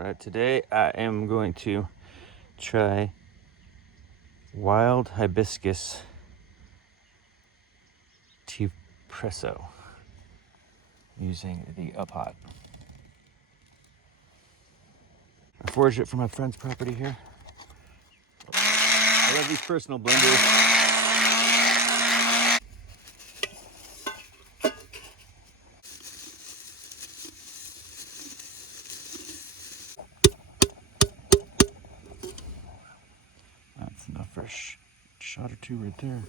Alright, today I am going to try wild hibiscus Teaspresso using the Up Hot. I foraged it from my friend's property here. I love these personal blenders. That's enough for a shot or two right there.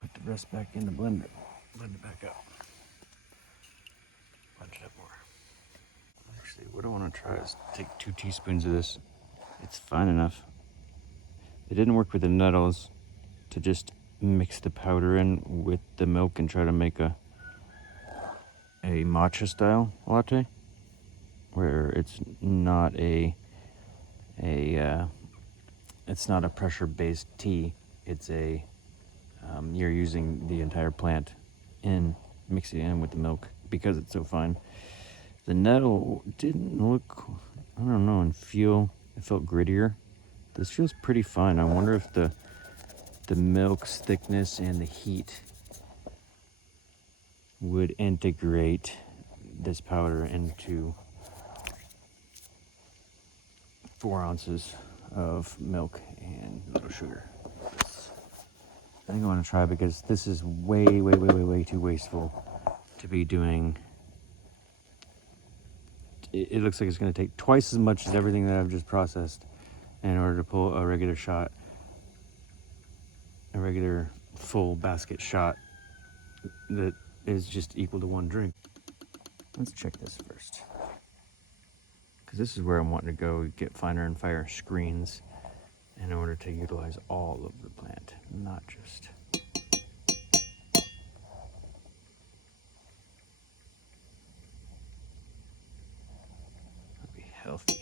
Put the rest back in the blender. Blend it back out. Blend it up more. Actually, what I want to try is take 2 teaspoons of this. It's fine enough. It didn't work with the nettles to just mix the powder in with the milk and try to make a matcha style latte, where it's not it's not a pressure based tea. It's you're using the entire plant and mixing it in with the milk because it's so fine. The nettle didn't look, I don't know, and feel, it felt grittier. This feels pretty fine. I wonder if the milk's thickness and the heat would integrate this powder into 4 ounces of milk and a little sugar. I think I want to try because this is way too wasteful to be doing. It looks like it's going to take twice as much as everything that I've just processed in order to pull a regular shot, a regular full basket shot that is just equal to 1 drink. Let's check this first, because this is where I'm wanting to go get finer and finer screens in order to utilize all of the plant, not just be healthy.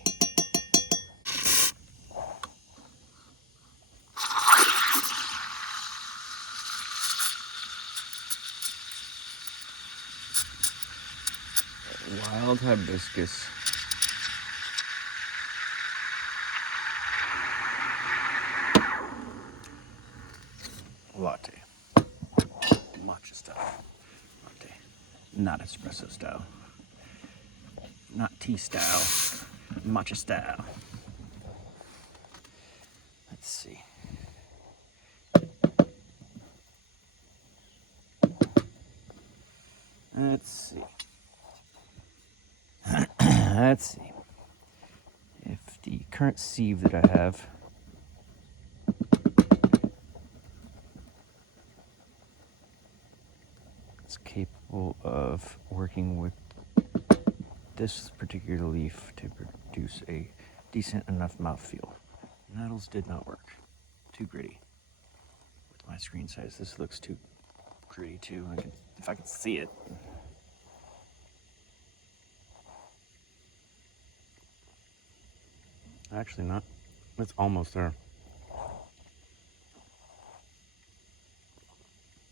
Wild hibiscus. Latte. Matcha style. Latte. Not espresso style. Not tea style. Matcha style. Let's see. Let's see. Let's see. If the current sieve that I have is capable of working with this particular leaf to produce a decent enough mouthfeel. Nettles did not work. Too gritty. With my screen size, this looks too gritty too. If I could see it. Actually not. It's almost there.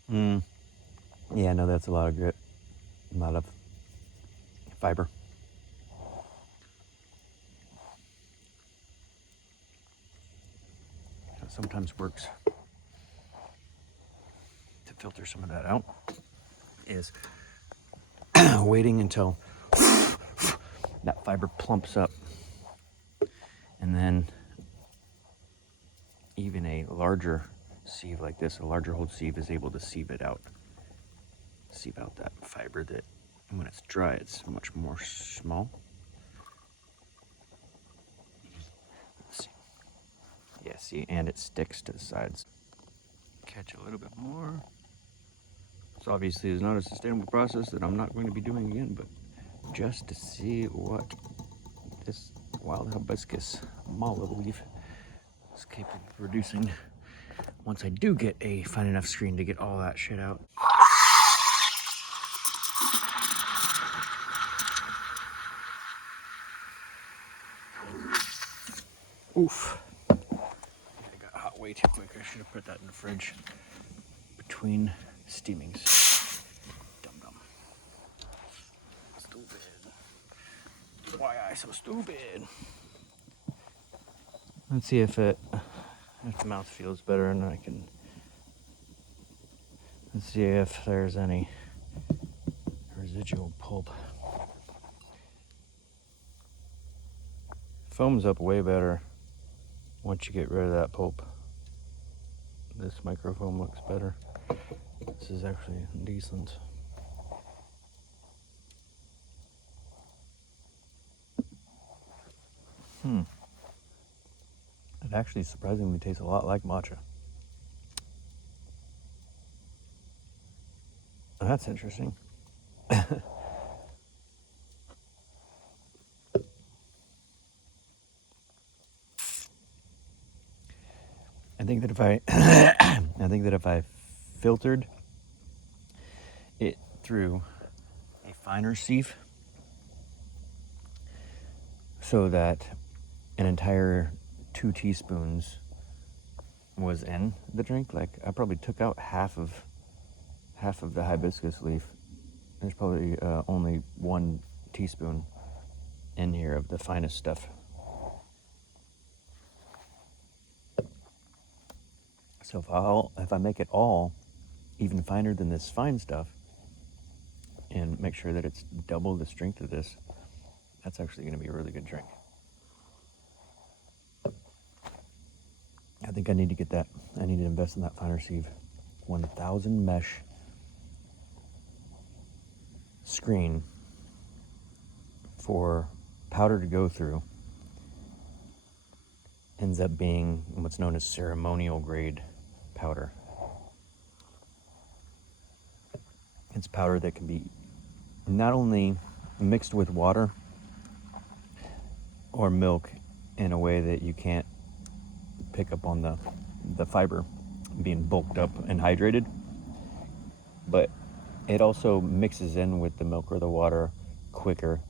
Yeah, no, that's a lot of grit. A lot of fiber. That sometimes works to filter some of that out is waiting until that fiber plumps up, and then even a larger sieve like this, a larger hold sieve, is able to sieve out that fiber that when it's dry it's much more small. Let's see. Yeah, see, and it sticks to the sides. Catch a little bit more. This obviously is not a sustainable process that I'm not going to be doing again, but just to see what this wild hibiscus mala leaf is capable of producing once I do get a fine enough screen to get all that shit out. Oof. I got hot way too quick. I should have put that in the fridge between steamings. Dum-dum. Stupid. Why I so stupid? Let's see if the mouth feels better, and I can. Let's see if there's any residual pulp. Foams up way better once you get rid of that pulp. This microfoam looks better. This is actually decent. It actually surprisingly tastes a lot like matcha. That's interesting. I think that if I filtered it through a finer sieve, so that an entire 2 teaspoons was in the drink, like I probably took out half of the hibiscus leaf. There's probably only 1 teaspoon in here of the finest stuff. So if I make it all even finer than this fine stuff, and make sure that it's double the strength of this, that's actually going to be a really good drink. I think I need to get that. I need to invest in that finer sieve. 1,000 mesh screen for powder to go through ends up being what's known as ceremonial grade powder. It's powder that can be not only mixed with water or milk in a way that you can't pick up on the fiber being bulked up and hydrated, but it also mixes in with the milk or the water quicker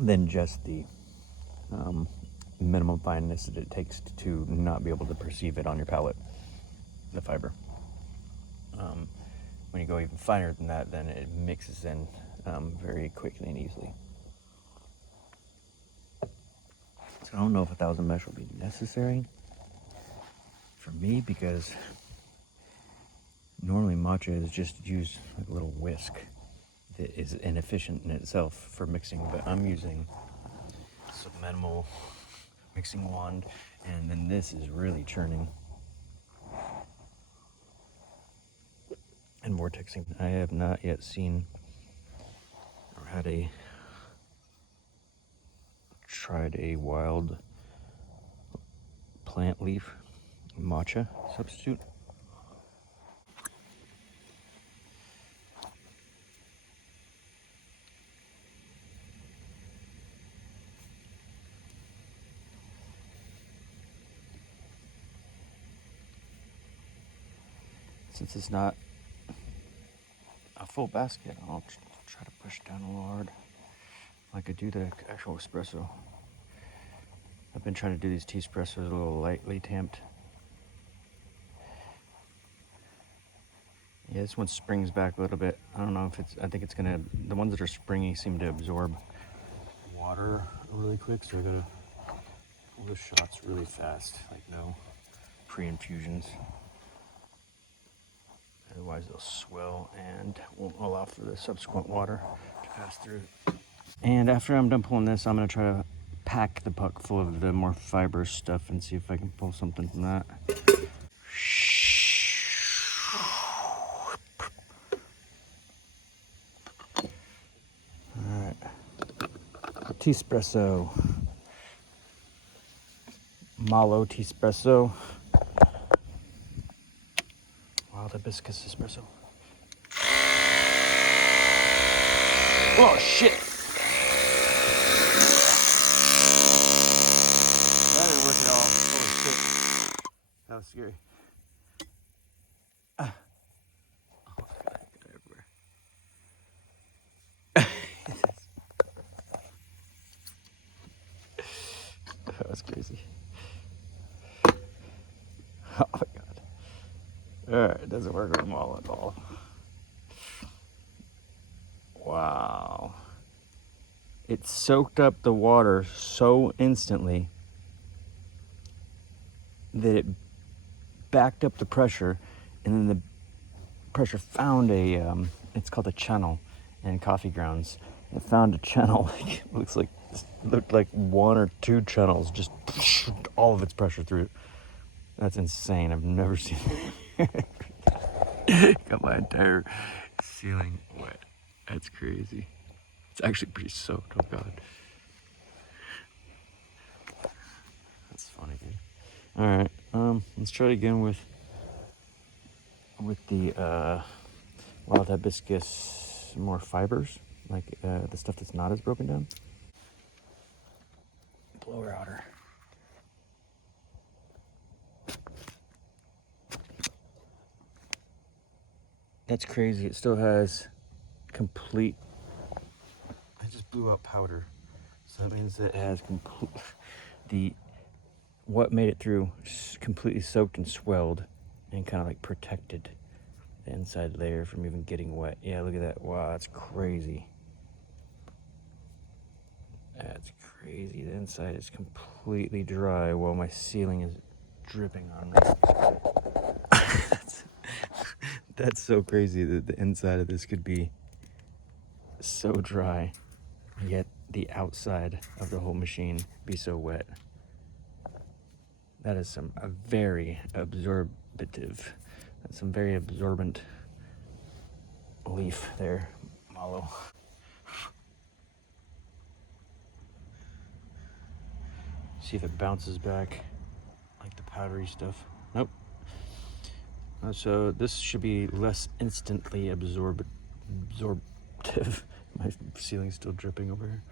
than just the minimum fineness that it takes to not be able to perceive it on your palate, the fiber. When you go even finer than that, then it mixes in very quickly and easily. So I don't know if 1,000 mesh will be necessary for me, because normally matcha is just used like a little whisk that is inefficient in itself for mixing, but I'm using some minimal mixing wand, and then this is really churning and vortexing. I have not yet seen or tried a wild plant leaf matcha substitute. Since it's not a full basket, I'll try to push down a little hard like I do the actual espresso. I've been trying to do these Teaspressos a little lightly tamped. Yeah, this one springs back a little bit. I don't know if I think it's gonna, the ones that are springy seem to absorb water really quick, so I gotta pull the shots really fast, like no pre-infusions. Otherwise they'll swell and won't allow for the subsequent water to pass through. And after I'm done pulling this, I'm gonna try to pack the puck full of the more fibrous stuff and see if I can pull something from that. Alright. Teaspresso. Malo Teaspresso. Wild Hibiscus espresso. Oh shit! That didn't work at all. Holy shit. That was scary. Oh, God, everywhere. That was crazy. Oh my God. Alright, it doesn't work with them all at all. Wow. it soaked up the water so instantly that it backed up the pressure, and then the pressure found it's called a channel in coffee grounds. It found a channel, looked like one or two channels, just all of its pressure through it. That's insane. I've never seen it. Got my entire ceiling wet. That's crazy. It's actually pretty soaked. Oh god. That's funny, dude. All right. Let's try it again with the wild hibiscus, more fibers, like the stuff that's not as broken down. Blower outer. That's crazy. It still has complete. I just blew out powder, so that means that it has what made it through completely soaked and swelled, and kind of like protected the inside layer from even getting wet. Yeah, look at that. Wow, that's crazy. That's crazy. The inside is completely dry while my ceiling is dripping on me. That's so crazy that the inside of this could be so dry, yet the outside of the whole machine be so wet. That is a very absorptive, some very absorbent leaf there, mallow. See if it bounces back like the powdery stuff. Nope. So this should be less instantly absorptive. My ceiling's still dripping over here.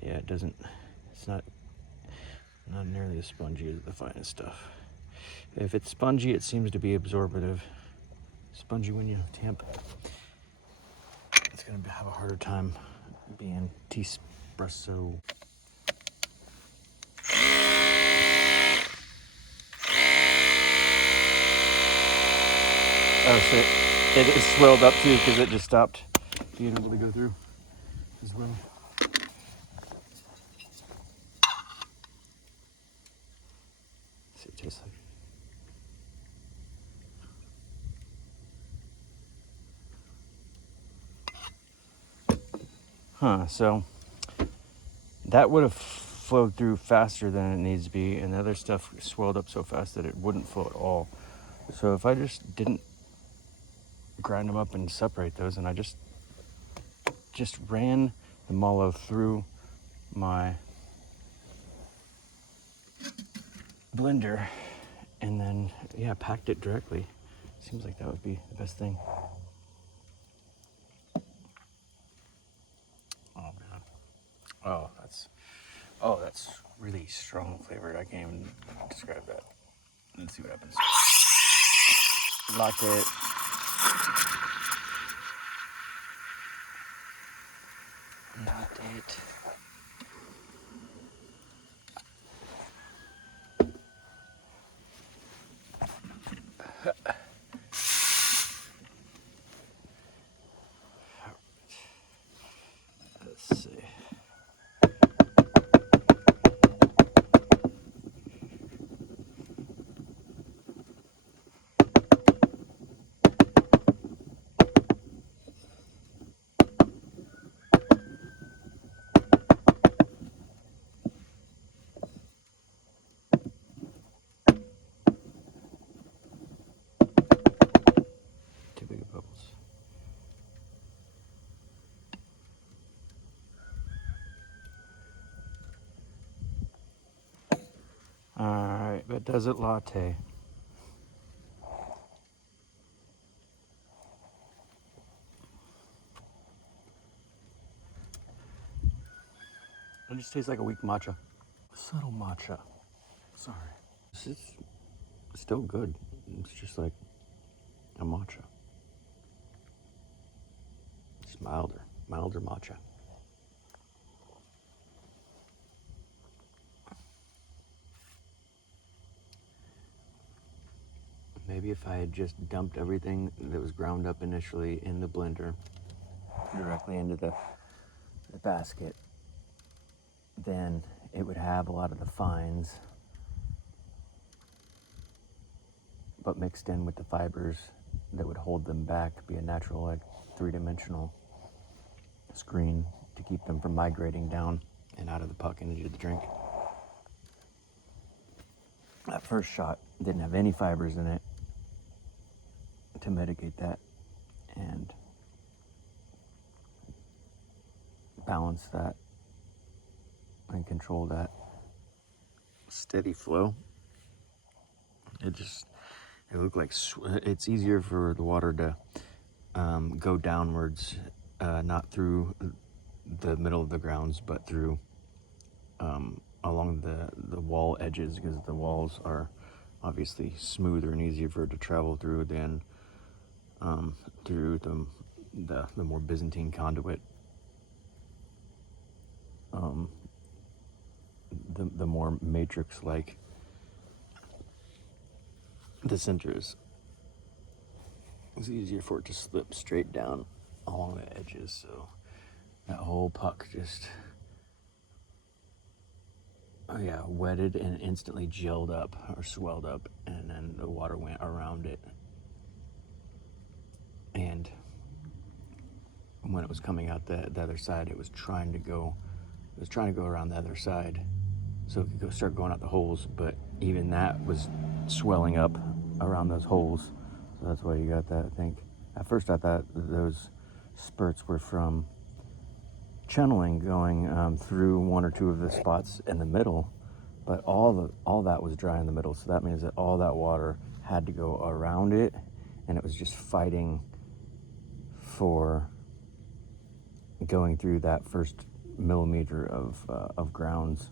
Yeah, it's not nearly as spongy as the finest stuff. If it's spongy, it seems to be absorptive. Spongy when you tamp, it's gonna have a harder time being Teaspresso. Oh shit, it is swelled up too because it just stopped being able to go through as well. See what it tastes like. Huh, so that would have flowed through faster than it needs to be, and the other stuff swelled up so fast that it wouldn't flow at all. So if I just didn't grind them up and separate those, and I just ran the mallow through my blender and then packed it directly, seems like that would be the best thing. Oh man. That's really strong flavored. I can't even describe that. Let's see what happens. Latte. Latte. Let's see. Too big of bubbles. Alright, but does it latte? It just tastes like a weak matcha. Subtle matcha. Sorry. This is still good. It's just like a matcha. It's milder matcha. Maybe if I had just dumped everything that was ground up initially in the blender directly into the the basket, then it would have a lot of the fines, but mixed in with the fibers that would hold them back, be a natural, like, three-dimensional screen to keep them from migrating down and out of the puck and into the drink. That first shot didn't have any fibers in it to mitigate that and balance that and control that steady flow. It looked like it's easier for the water to go downwards, not through the middle of the grounds, but through along the wall edges, because the walls are obviously smoother and easier for it to travel through than through the more Byzantine conduit. The more matrix-like the center is. It's easier for it to slip straight down along the edges, so that whole puck just wetted and instantly gelled up or swelled up, and then the water went around it. And when it was coming out the other side, it was trying to go around the other side so it could start going out the holes, but even that was swelling up around those holes. So that's why you got that, I think. At first I thought those spurts were from channeling going through one or two of the spots in the middle, but all that was dry in the middle, so that means that all that water had to go around it, and it was just fighting for going through that first millimeter of grounds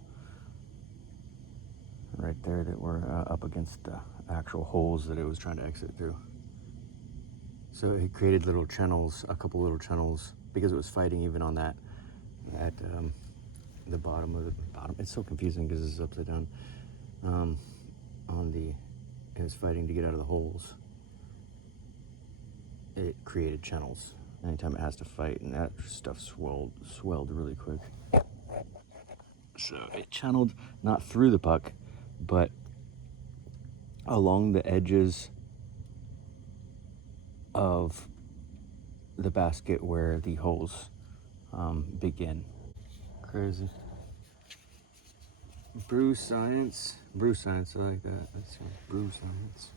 right there that were up against the actual holes that it was trying to exit through. So it created little channels, a couple little channels, because it was fighting even on that at the bottom of the bottom. It's so confusing because it's upside down. It was fighting to get out of the holes. It created channels anytime it has to fight, and that stuff swelled really quick. So it channeled not through the puck, but along the edges of the basket where the holes begin. Crazy. Brew science, I like that. That's brew science.